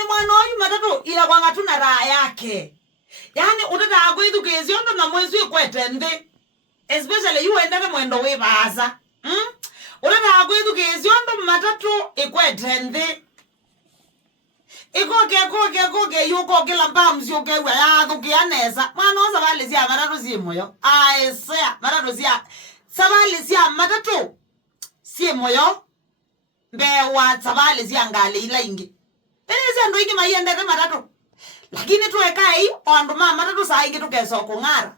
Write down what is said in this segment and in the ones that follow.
yani mwana huyu matatu ila kwanga tuna raha yake. Yani utata agwithu keziondo na mwezi kwetende. Especially you endele mwendo webaza. Utata agwithu keziondo matatu ikwetende. Ikoke yuko kila mbamzi yoke ya thukianeza. Mwana oza bali sia matatu simoyo. Aisea matatu sia sabali sia matatu simoyo. Mbewa sabali sia ngale ila ingi. Ese ndo ingi mayendele matatu. Lakini tuweka hii ondo mama matatu saa ingi tukeso kungara.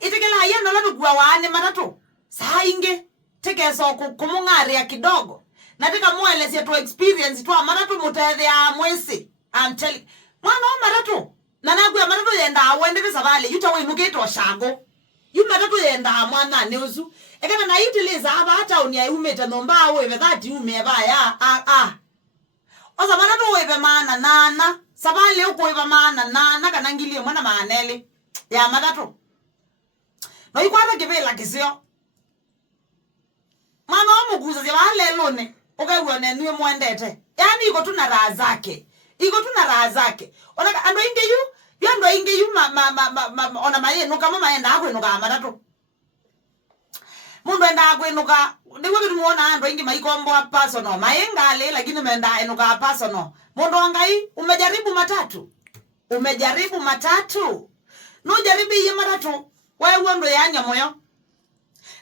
Itekela yendo la tukua waane matatu. Saa ingi tukeso kumungari ya kidogo. Nataka mueleze tu experience tu matatu mutethe ya mwezi. I'm telling. Mwana o matatu. Nanagu ya matatu yenda awendele sabali yuta winuketo shago. Yu matatu yenda mwana neuzu. Ekana na itiliza aba hata unia umeta nomba wewe that umeba ya Oza matatu wewe maana nana. Sabali uko wewe maana nana kanangilie mwana maanele ya matatu. No ikwata kibela kisio. Mwana o muguza zya lelone. Ukaona niwe muendete. Yani iko tu na raha zake. Iko tu na raha zake. Ona ando inge yu, yando inge yu ona mayeno kama maenda akwenuka matatu. Mundu enda akwenuka, ndiwe bitu muona ando inge maikombo personal. Mayenga lakini menda enuka personal. Mundu wangai umejaribu matatu. Umejaribu matatu. No jaribu iye matatu. Wewe ndo yanya moyo.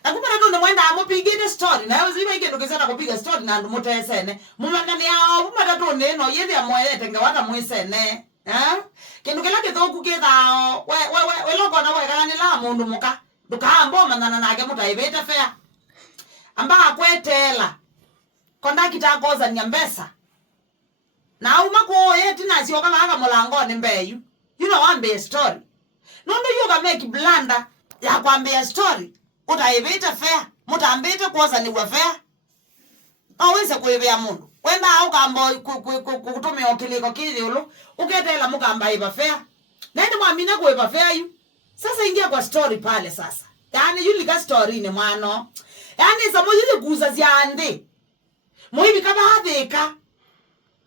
Nakumana ndo mwenda amupigide story na yozi iba igendo kesana kupiga story na ndo mutesene mumangani yao matatu neno yeli amoyete ngawata muisene kindu kila kithoku kithao we logo na we kana la mundu muka dukambo manana nake mutaibete fair amba akwetela konda kitagoza nyambesa na umako yeti nasio kama anga mulangoni mbeyu you know ambe story nondo yoga make blanda ya kwambia story utaibita fair mutambite kuoza ni wa fair aweze kuibia mundu wenda au kambo kutumia okiliko kili ulu uketela mukamba iba fair nende mwamina kuiba fair yu sasa ingia kwa story pale sasa yani yulika story ni mwano yani samo yule kuza ziande muibi kama hadeka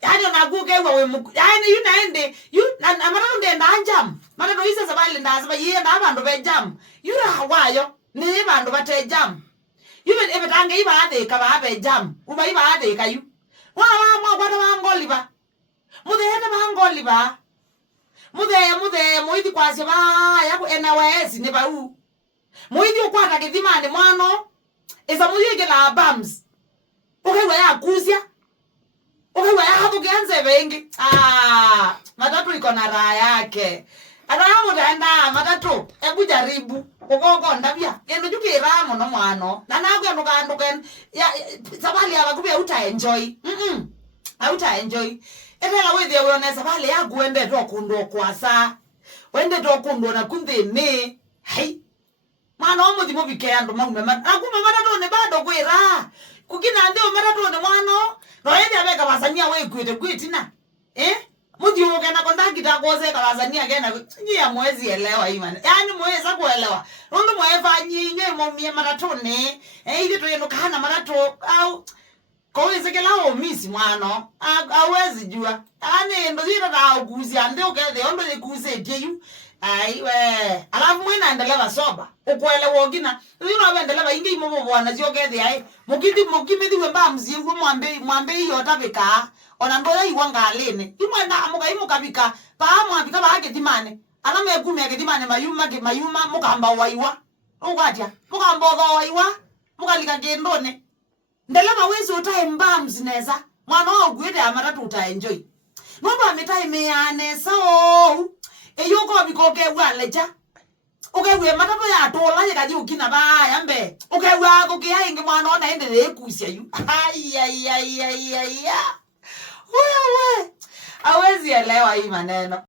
yani unaguke wewe yani yunaende amara ndenda anjam mara ndo isa sabali ndaza yiye na abantu bejam yura hawayo ni bandu bate jam yube ebetange iba ade ka ba be jam uba iba ade ka yu wa kwata bangoliba mudehete bangoliba mude muidi kwase ba yaku NWS ne ba u muidi ukwata kithimane mwano eza muyige la bams ukewe ya kuzia ukewe ya hapo kianze bengi matatu iko na raha yake anamu tanda matatu ebu jaribu Ugogo ndabia endo jukira muno mwano na nagwe ndukanduken ya sabali abakubye uta enjoy uta enjoy etela wethe wona sabali yaguende tokundo kwasa wende tokundo na kunthini hai mwana omuthi mubike andu maume akuma matatu ne bado kwira kukina ndio matatu ne mwano no yende abeka basania we kwite kwitina Muji ukena kondaki takoze kalazania kena njia mwezi elewa imani. Yani mweza kuelewa. Rondo mwefa nyinye mwomie maratone. Hivi tuyenu kahana marato au koweze kelao misi mwano. Awezi jua. Yani ndo zira da uguzi ande ukede ondo ye kuze jeyu. Aiwe. Alafu mwena endelewa soba. Ukuelewa ogina. Zino endelewa ingi imomo wana ziogede ai. Mukimidi wemba mziu mwambe hiyo tabika. Onandoya iwanga alene imwenda amuka imukabika pa mwabika baage dimane alame egumi yake dimane mayuma mukamba waiwa ukatya mukamba waiwa mukalika gendone ndelema wezi utae mbams neza mwana ogwede amaratu uta enjoy nomba time yane so eyoko bikoke waleja ukewe matatu ya tola yakaji ukina ba yambe ukewe akukia inge mwana ona endele ekusia yu ai wewe hawezi elewa hii maneno.